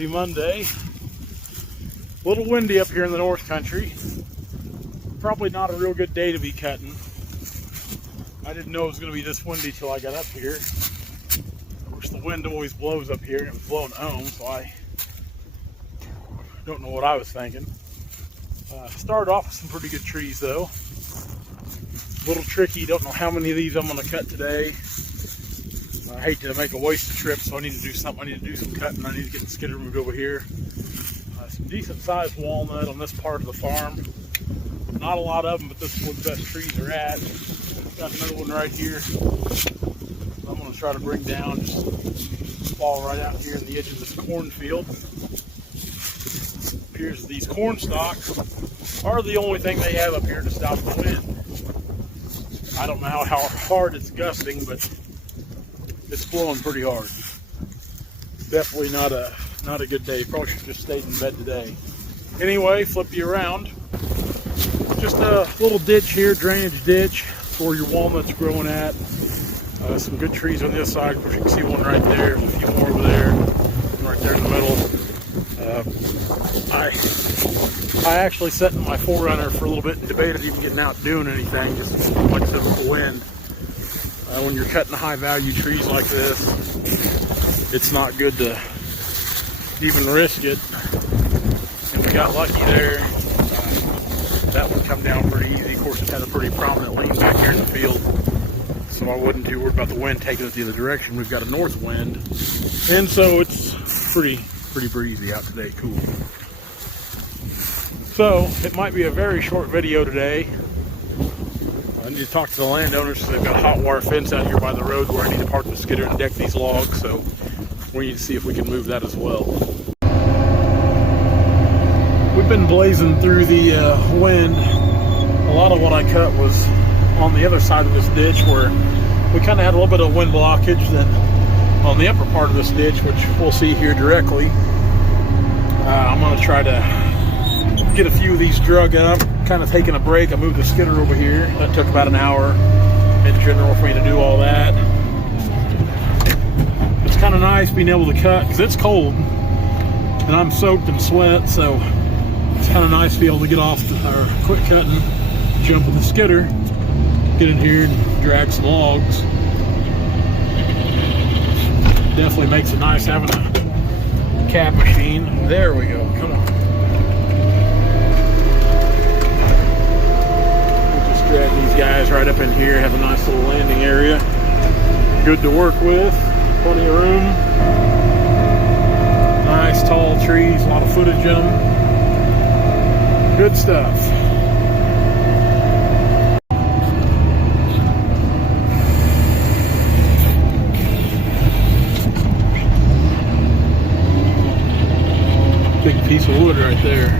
Happy Monday. A little windy up here in the North Country. Probably not a real good day to be cutting. I didn't know it was going to be this windy till I got up here. Of course, the wind always blows up here, and it was blowing home, so I don't know what I was thinking. Started off with some pretty good trees though. A little tricky, don't know how many of these I'm going to cut today. I hate to make a wasted trip, so I need to do something. I need to do some cutting. I need to get the skidder moved over here. Some decent sized walnut on this part of the farm. Not a lot of them, but this is where the best trees are at. Got another one right here. I'm going to try to bring down, just fall right out here in the edge of this cornfield. Appears these corn stalks are the only thing they have up here to stop the wind. I don't know how hard it's gusting, but it's blowing pretty hard. Definitely not a good day. Probably should have just stayed in bed today. Anyway, flip you around. Just a little ditch here, drainage ditch for your walnuts growing at. Some good trees on this side. Of course, you can see one right there. There's a few more over there. One right there in the middle. I actually sat in my 4Runner for a little bit and debated even getting out doing anything, just much of the wind. When you're cutting high value trees like this, it's not good to even risk it. And we got lucky there. That one come down pretty easy. Of course, it had a pretty prominent lean back here in the field, so I wasn't too worried about the wind taking it the other direction. We've got a north wind, and so it's pretty breezy out today, cool. So it might be a very short video today. I need to talk to the landowners because they've got a hot wire fence out here by the road where I need to park the skidder and deck these logs, so we need to see if we can move that as well. We've been blazing through the wind. A lot of what I cut was on the other side of this ditch where we kind of had a little bit of wind blockage. Then on the upper part of this ditch, which we'll see here directly, I'm going to try to get a few of these drug up. Kind of taking a break. I moved the skidder over here. That took about an hour in general for me to do all that. It's kind of nice being able to cut because it's cold and I'm soaked in sweat, so it's kind of nice to be able to get off or quit cutting, jump with the skidder, get in here and drag some logs. Definitely makes it nice having a cab machine. There we go. Come on. Drag these guys right up in here, have a nice little landing area. Good to work with, plenty of room. Nice tall trees, a lot of footage in them. Good stuff. Big piece of wood right there.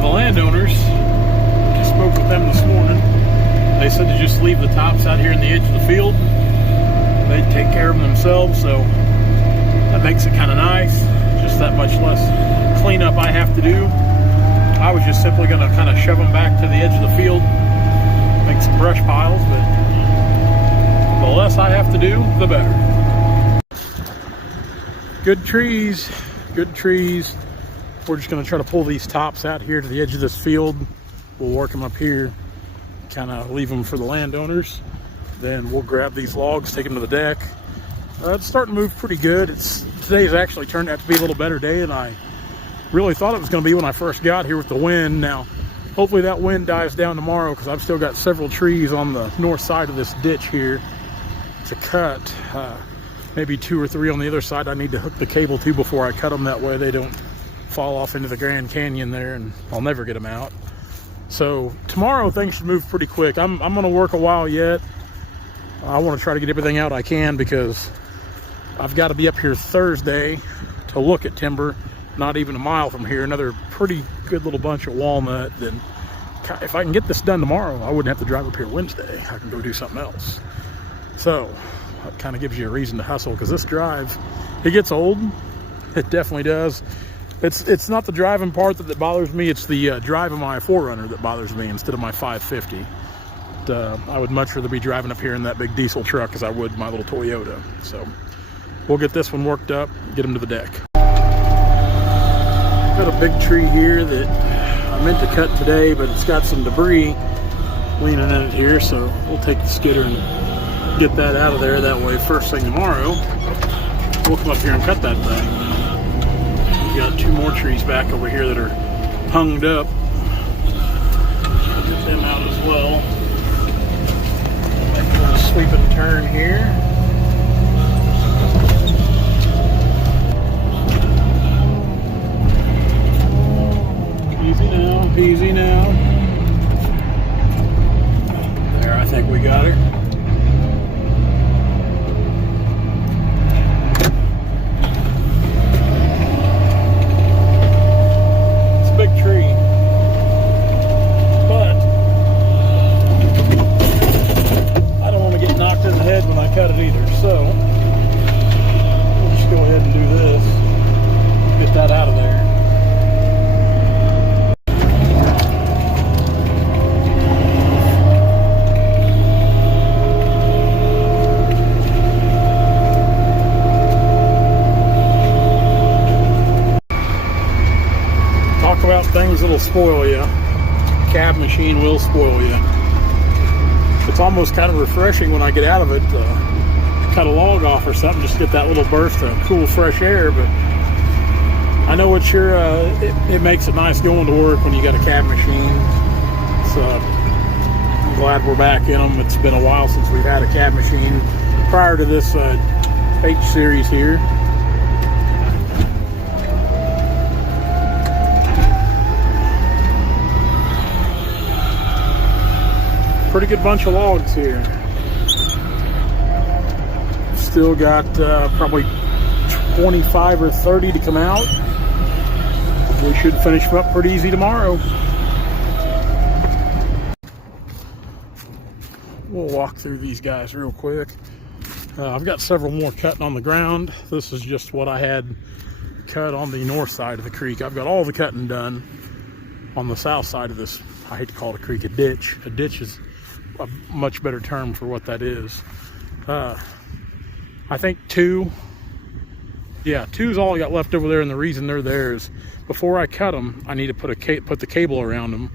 Landowners, just spoke with them this morning. They said to just leave the tops out here in the edge of the field. They take care of them themselves, so that makes it kind of nice. Just that much less cleanup I have to do. I was just simply going to kind of shove them back to the edge of the field, make some brush piles, but the less I have to do, the better. Good trees, good trees. We're just going to try to pull these tops out here to the edge of this field. We'll work them up here, kind of leave them for the landowners. Then we'll grab these logs, take them to the deck. It's starting to move pretty good. Today's actually turned out to be a little better day than I really thought it was going to be when I first got here with the wind. Now, hopefully that wind dies down tomorrow because I've still got several trees on the north side of this ditch here to cut. Maybe 2 or 3 on the other side I need to hook the cable to before I cut them. That way they don't fall off into the Grand Canyon there and I'll never get them out. So tomorrow things should move pretty quick. I'm going to work a while yet. I want to try to get everything out I can because I've got to be up here Thursday to look at timber, not even a mile from here. Another pretty good little bunch of walnut. Then if I can get this done tomorrow, I wouldn't have to drive up here Wednesday. I can go do something else. So that kind of gives you a reason to hustle because this drive, it gets old. It definitely does. It's not the driving part that bothers me. It's the drive of my 4Runner that bothers me instead of my 550. I would much rather be driving up here in that big diesel truck as I would my little Toyota. So we'll get this one worked up, get them to the deck. Got a big tree here that I meant to cut today, but it's got some debris leaning in it here, so we'll take the skidder and get that out of there. That way, first thing tomorrow, we'll come up here and cut that thing. We got 2 more trees back over here that are hunged up. We'll get them out as well. Make a little sweep and turn here. Easy now, easy now. There, I think we got her. It's a big tree, but I don't want to get knocked in the head when I cut it either, so we'll just go ahead and do this. Get that out of there. About things that'll spoil you. Cab machine will spoil you. It's almost kind of refreshing when I get out of it, cut a log off or something, just to get that little burst of cool fresh air. But I know it's sure it makes it nice going to work when you got a cab machine. So I'm glad we're back in them. It's been a while since we've had a cab machine prior to this H series here. Pretty good bunch of logs here. Still got probably 25 or 30 to come out. We should finish them up pretty easy tomorrow. We'll walk through these guys real quick. I've got several more cutting on the ground. This is just what I had cut on the north side of the creek. I've got all the cutting done on the south side of this. I hate to call it a creek, a ditch. A ditch is a much better term for what that is. I think 2 is all I got left over there, and the reason they're there is before I cut them, I need to put the cable around them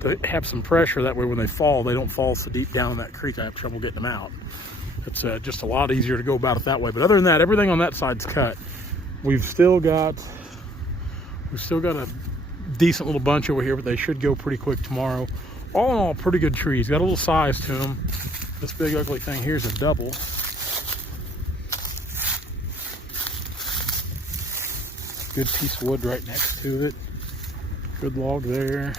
to have some pressure. That way when they fall, they don't fall so deep down in that creek I have trouble getting them out. It's just a lot easier to go about it that way. But other than that, everything on that side's cut. We've still got a decent little bunch over here, but they should go pretty quick tomorrow. All in all, pretty good trees. Got a little size to them. This big ugly thing here's a double. Good piece of wood right next to it. Good log there.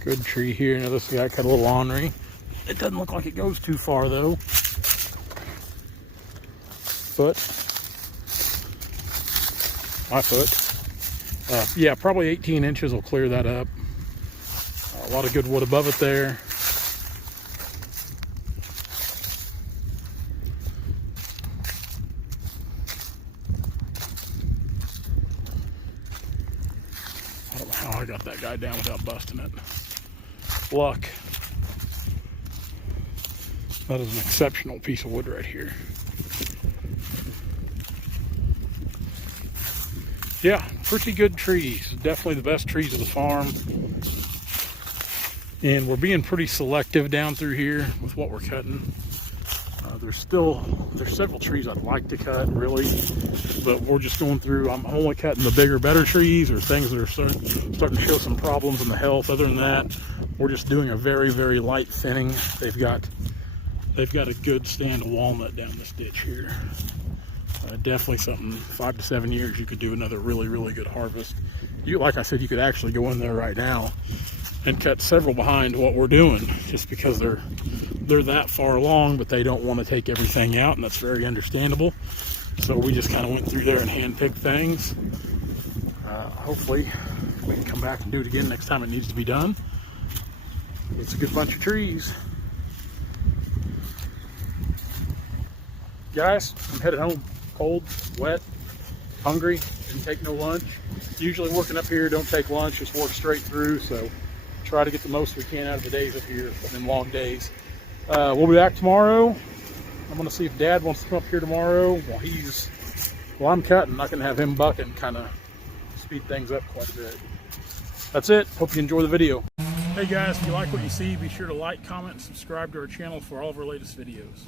Good tree here. Now this guy cut a little ornery. It doesn't look like it goes too far though. My foot. Yeah, probably 18 inches will clear that up. A lot of good wood above it there. I don't know how I got that guy down without busting it. Luck. That is an exceptional piece of wood right here. Yeah, pretty good trees. Definitely the best trees of the farm. And we're being pretty selective down through here with what we're cutting. There's several trees I'd like to cut, really, but we're just going through. I'm only cutting the bigger, better trees or things that are starting to show some problems in the health. Other than that, we're just doing a very, very light thinning. They've got a good stand of walnut down this ditch here. Definitely something, 5 to 7 years, you could do another really, really good harvest. Like I said, you could actually go in there right now and cut several behind what we're doing, just because they're that far along, but they don't want to take everything out, and that's very understandable. So we just kind of went through there and hand-picked things. Hopefully we can come back and do it again next time it needs to be done. It's a good bunch of trees. Guys, I'm headed home. Cold, wet, hungry, didn't take no lunch. Usually working up here, don't take lunch, just work straight through, so try to get the most we can out of the days up here, and then long days. We'll be back tomorrow. I'm gonna see if Dad wants to come up here tomorrow while I'm cutting. I can have him buck and kind of speed things up quite a bit. That's it. Hope you enjoy the video. Hey guys, if you like what you see, be sure to like, comment, and subscribe to our channel for all of our latest videos.